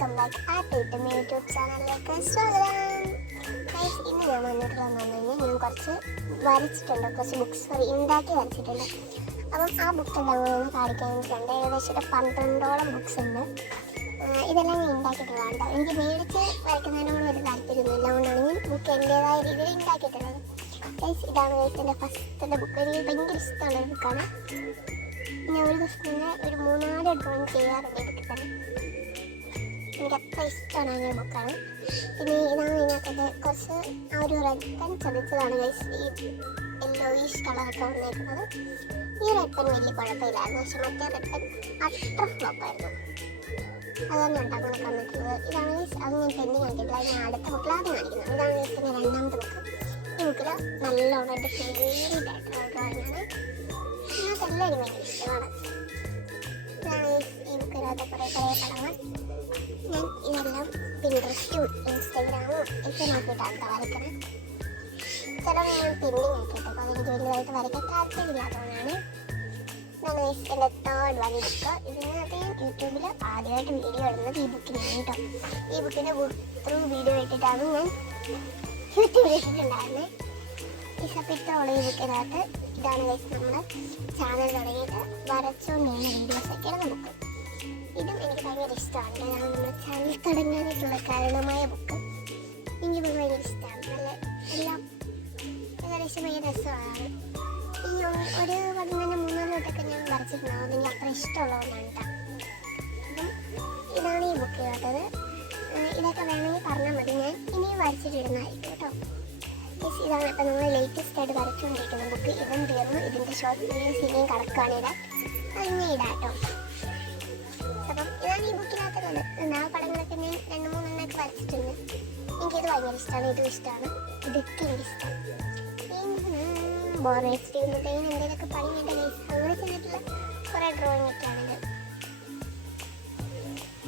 Welcome back art YouTube ചാനലിലേക്ക് സ്വാഗതം. ഇന്ന് ഞാൻ വന്നിട്ടുള്ളതെന്ന് പറഞ്ഞു കഴിഞ്ഞാൽ ഞാൻ കുറച്ച് വരച്ചിട്ടുണ്ട്, കുറച്ച് ബുക്സ് ഉണ്ടാക്കി വരച്ചിട്ടുണ്ട്. അപ്പം ആ ബുക്ക് ഡൗൺലോഡ് കാണിക്കാൻ വേണ്ടിയിട്ടുണ്ട്. ഏകദേശം 12ഓളം ബുക്സ് ഉണ്ട്. ഇതെല്ലാം ഞാൻ ഉണ്ടാക്കിയിട്ടുള്ളതാണ്. എനിക്ക് മേടിച്ച് വരയ്ക്കുന്നതിനോട് ഒരു താല്പര്യമൊന്നുമില്ല, അതുകൊണ്ടാണ് ഞാൻ ബുക്ക് എൻ്റേതായ രീതിയിൽ ഉണ്ടാക്കിയിട്ടുള്ളത്. ഇതാണ് എൻ്റെ ഫസ്റ്റത്തെ ബുക്ക്. എനിക്ക് ഭയങ്കര ഇഷ്ടമുള്ളൊരു ബുക്കാണ്. ഞാൻ ഒരു ദിവസം തന്നെ ഒരു 3-4 ഡ്രോയിങ് ചെയ്യാറുണ്ട് ഈ ബുക്കിൽ തന്നെ. എനിക്ക് അത്ര ഇഷ്ടമാണ് അങ്ങനെ ബുക്കാണ്. പിന്നെ ഇതാണ് ഇതിനകത്ത് കുറച്ച് ആ ഒരു റെഡ് പെൻ ചതിച്ചതാണ് ഗൈസ്. ഈ യെല്ലോയിഷ് കളറൊക്കെ വന്നേക്കുന്നത്. ഈ റെഡ് പെൻ വലിയ കുഴപ്പമില്ലായിരുന്നു, പക്ഷെ മറ്റേ റെഡ് പെൻ അത്ര ഫ്ലോപ്പായിരുന്നു. അതാണ് ഉണ്ടാക്കാൻ വന്നിട്ടുള്ളത്. ഇതാണ് ഗൈസ്. അത് ഞാൻ പെൻഡിങ് ആക്കിയിട്ടില്ല. ഞാൻ അടുത്ത ബുക്കിൽ ആദ്യം കാണിക്കുന്നത്. ഇതാണ് ഗൈസ് എൻ്റെ രണ്ടാമത്തെ ബുക്ക്. ഈ ബുക്കിൽ നല്ലോണം എൻ്റെ ഫേവറേറ്റ് ആയിട്ടുള്ള ഡ്രോയിങ്ങാണ്. ഇതിനകത്ത് എല്ലാവരും ഭയങ്കര ഇഷ്ടമാണ്. ഇതാണ് ഗൈസ് ഈ ബുക്കിനകത്ത് കുറേ പടങ്ങൾ. ഞാൻ ഇതെല്ലാം പിൻട്രസ്റ്റും ഇൻസ്റ്റാഗ്രാമും ഒക്കെ നോക്കിയിട്ടാണ് വരയ്ക്കുന്നത്. ചിലപ്പോൾ ഞാൻ പെൻഡിങ് ആക്കിയിട്ടേക്കും, അതെനിക്ക് വലുതായിട്ട് വരയ്ക്കാൻ താല്പര്യമില്ലാത്തതുകൊണ്ടാണ്. ഇതാണ് എൻ്റെ തേർഡ് വൺ ബുക്ക്. ഇതിനകത്ത് ഞാൻ യൂട്യൂബിൽ ആദ്യമായിട്ട് വീഡിയോ ഇടുന്നത് ഈ ബുക്കിനാണ് കേട്ടോ. ഈ ബുക്കിൻ്റെ ത്രൂ വീഡിയോ ഇട്ടിട്ടാണ് ഞാൻ യൂട്യൂബിൽ ഇട്ടിട്ടുണ്ടായിരുന്നത്. ഈ സപ്പിത്തോളം ഈ ബുക്കിനകത്ത് ഇതാണ് ഗൈസ് നമ്മുടെ ചാനൽ തുടങ്ങിയിട്ട് വരച്ചുകൊണ്ടാണ് വീഡിയോസൊക്കെ ഇടുന്ന ബുക്ക്. ഇതും എനിക്ക് ഭയങ്കര ഇഷ്ടമാണ്. ഇതാണ് നമ്മുടെ ചാനൽ തുടങ്ങാനായിട്ടുള്ള കാരണമായ ബുക്ക്. എനിക്ക് ഭയങ്കര ഇഷ്ടമാണ്. നല്ല എല്ലാം ഏകദേശം ഭയങ്കര രസമാണ്. ഈ ഒരു 13-14 തൊട്ടൊക്കെ ഞാൻ വരച്ചിട്ടുണ്ടാവും. എനിക്ക് അത്ര ഇഷ്ടമുള്ളതുകൊണ്ടാണ് കേട്ടോ. അപ്പം ഇതാണ് ഈ ബുക്ക് കേട്ടത്. ഇതൊക്കെ വേണമെങ്കിൽ പറഞ്ഞാൽ മതി, ഞാൻ ഇനിയും വരച്ചിട്ടിടുന്നതായിരിക്കും കേട്ടോ. ഇതാണ് ഇപ്പം നമ്മൾ ലേറ്റസ്റ്റ് ആയിട്ട് വരച്ചുകൊണ്ടിരിക്കുന്ന ബുക്ക്. ഇതും തീർന്നു. ഇതിൻ്റെ ഷോർട്ട് വീഡിയോസ് ഇനിയും കണക്കാണ് ഇടാൻ, അതിനെ ഇടാം കേട്ടോ. അപ്പം ഇതാണ് ഈ ബുക്കിനകത്തുള്ളത്. ആ പടങ്ങളൊക്കെ ഞാൻ 2-3 വരച്ചിട്ടുണ്ട്. എനിക്കിത് ഭയങ്കര ഇഷ്ടമാണ്. ഇതും ഇഷ്ടമാണ്. ഇതൊക്കെ എനിക്കിഷ്ടമാണ്. ബോറടിച്ചിരിക്കുമ്പോഴത്തേക്കും എന്തെങ്കിലുമൊക്കെ പണി എൻ്റെ ഗൈസ് അങ്ങനെ ചെയ്തിട്ടുള്ള കുറേ ഡ്രോയിങ് ഒക്കെയാണിത്.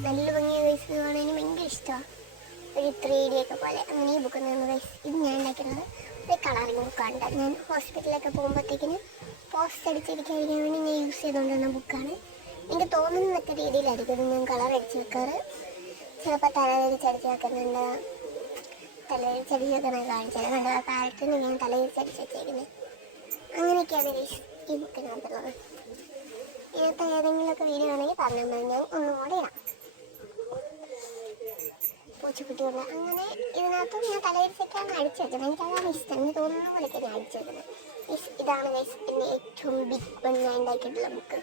നല്ല ഭംഗിയ ഗൈസ്. കാണാൻ എനിക്ക് ഭയങ്കര ഇഷ്ടമാണ്. ഒരു 3D ഒക്കെ പോലെ അങ്ങനെ ഈ ബുക്ക് നിന്ന് ഗൈസ്. ഇത് ഞാൻ ഉണ്ടാക്കുന്നത് ഒരു കളറിങ് ബുക്കാണ്. ഞാൻ ഹോസ്പിറ്റലിലൊക്കെ പോകുമ്പോഴത്തേക്കിന് പോസ്റ്റ് അടിച്ചിരിക്കാതിരിക്കാൻ വേണ്ടി ഞാൻ യൂസ് ചെയ്തുകൊണ്ടിരുന്ന ബുക്കാണ്. എനിക്ക് തോന്നുന്നൊക്കെ രീതിയിലായിരിക്കും ഇത് ഞാൻ കളർ അടിച്ച് വെക്കാറ്. ചിലപ്പോൾ തലതിരിച്ചടിച്ച് വെക്കുന്നുണ്ട്, തലതിരിച്ചടിച്ച് വെക്കുന്നത് കാണിച്ചത് കണ്ട്. ആ പാരറ്റിന് ഞാൻ തലതിരിച്ചടിച്ച് വെച്ചേക്കുന്നത്. അങ്ങനെയൊക്കെയാണ് ഗൈസ് ഈ ബുക്കിനകത്തുള്ളത്. ഇതിനകത്ത് ഏതെങ്കിലുമൊക്കെ വീഡിയോ ആണെങ്കിൽ പറഞ്ഞാൽ മതി, ഞാൻ ഒന്നും കൂടെ ഇടാം. പൂച്ചക്കുട്ടിയുണ്ട്. അങ്ങനെ ഇതിനകത്തും ഞാൻ തലതിരിച്ചൊക്കെയാണ് അടിച്ചു വെക്കുന്നത്. എനിക്കതാണ് ഇഷ്ടം. എനിക്ക് തോന്നുന്ന പോലെയൊക്കെ ഞാൻ അടിച്ചു വെക്കുന്നത്. ഇതാണ് ഗൈസ് എൻ്റെ ഏറ്റവും ബിഗ് വൺ ഞാൻ ഉണ്ടാക്കിയിട്ടുള്ള ബുക്ക്.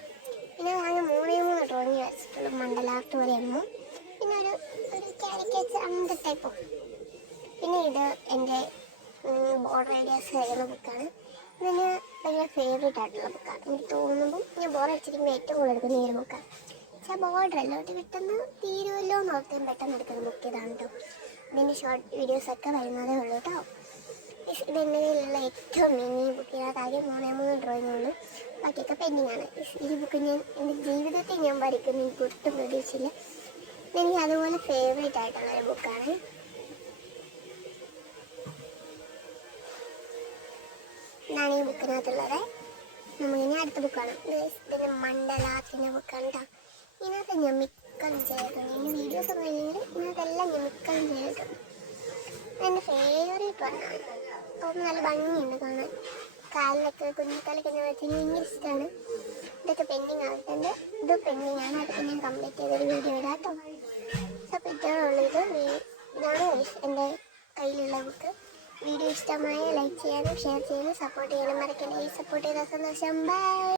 പിന്നെ ഞാൻ 3 ഡ്രോയിങ് വരച്ചിട്ടുള്ളൂ. മണ്ഡലാർട്ട് പോലെ എമ്മും പിന്നെ ഒരു കാരിക്കേച്ചർ അങ്ങനത്തെ ടൈപ്പും. പിന്നെ ഇത് എൻ്റെ ബോർഡർ ഐഡിയാസ് എഴുതുന്ന ബുക്കാണ്. ഇതെന്നെ ഭയങ്കര ഫേവറേറ്റ് ആയിട്ടുള്ള ബുക്കാണ്. എനിക്ക് തോന്നുമ്പം ഞാൻ ബോർഡ് അടിച്ചിരിക്കുമ്പോൾ ഏറ്റവും കൂടുതൽ എടുക്കുന്ന ഈ ഒരു ബുക്കാണ്. പക്ഷേ ബോർഡറല്ല, ഒരു പെട്ടെന്ന് തീരുമല്ലോ എന്ന് ഓർത്ത് പെട്ടെന്ന് എടുക്കുന്ന ബുക്ക് ഇതാണ് കേട്ടോ. ഇതിൻ്റെ ഷോർട്ട് വീഡിയോസൊക്കെ വരുന്നതേ ഉള്ളൂ കേട്ടോ. ഇതെൻ്റെ കയ്യിലുള്ള ഏറ്റവും മിനി ബുക്കിനകത്ത് ആകെ 3 ഡ്രോയിങ് ഉള്ളൂ. ബാക്കിയൊക്കെ പെൻഡിങ് ആണ്. ഈ ബുക്ക് ഞാൻ എൻ്റെ ജീവിതത്തിൽ ഞാൻ വരയ്ക്കുന്ന എനിക്ക് ഒട്ടും പ്രതീക്ഷയില്ല. എനിക്ക് അതുപോലെ ഫേവറേറ്റ് ആയിട്ടുള്ളൊരു ബുക്കാണ്. ഇതാണ് ഈ ബുക്കിനകത്തുള്ളത്. നമുക്കിനി അടുത്ത ബുക്കാണ്. ഇതിൻ്റെ മണ്ഡലാർട്ടിൻ്റെ ബുക്കാണ് കേട്ടോ. ഇതിനകത്ത് ഞാൻ മിക്കതും ചെയ്തിട്ടുണ്ട്. ഇതിൻ്റെ വീഡിയോസ് ഒക്കെ കഴിഞ്ഞെങ്കിൽ ഇതിനകത്തെല്ലാം ഞാൻ മിക്കതും ചെയ്തിട്ടുണ്ട്. എൻ്റെ ഫേവറേറ്റ് വണ്ണാണ്. അപ്പോൾ നല്ല ഭംഗിയുണ്ട് കാണാൻ. കാലിലൊക്കെ കുഞ്ഞിക്കാലൊക്കെ ഞാൻ വെച്ച് ഭയങ്കര ഇഷ്ടമാണ്. ഇതൊക്കെ പെൻഡിങ് ആയിട്ടുണ്ട്. ഇത് പെൻഡിങ് ആണ്. അതൊക്കെ ഞാൻ കംപ്ലീറ്റ് ചെയ്തൊരു വീഡിയോ ഇടാം കേട്ടോ. അപ്പോൾ ഇതാണ് എൻ്റെ കയ്യിലുള്ള ബുക്ക്. വീഡിയോ ഇഷ്ടമായ ലൈക്ക് ചെയ്യാനും ഷെയർ ചെയ്യാനും സപ്പോർട്ട് ചെയ്യാനും മറക്കല്ലേ. സപ്പോർട്ട് ചെയ്ത സന്തോഷം. ബൈ.